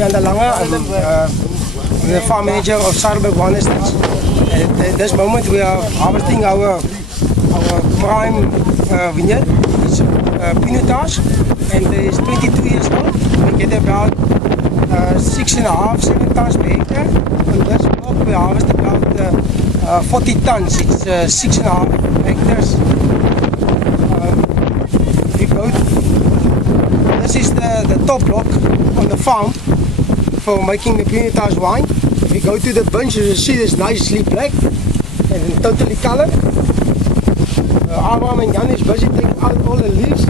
I'm Lange. I'm the farm manager of Seidelberg Harvest. At this moment we are harvesting our prime vineyard. It's Pinotage, and it's 22 years old. We get about 6.5–7 tons per hectare. On this block we harvest about 40 tons. It's 6.5 hectares. This is the top block on the farm for making the Pinotage wine. If you go to the bunch, you will see this nicely black and totally colored. Abraham and Jan is busy taking out all the leaves.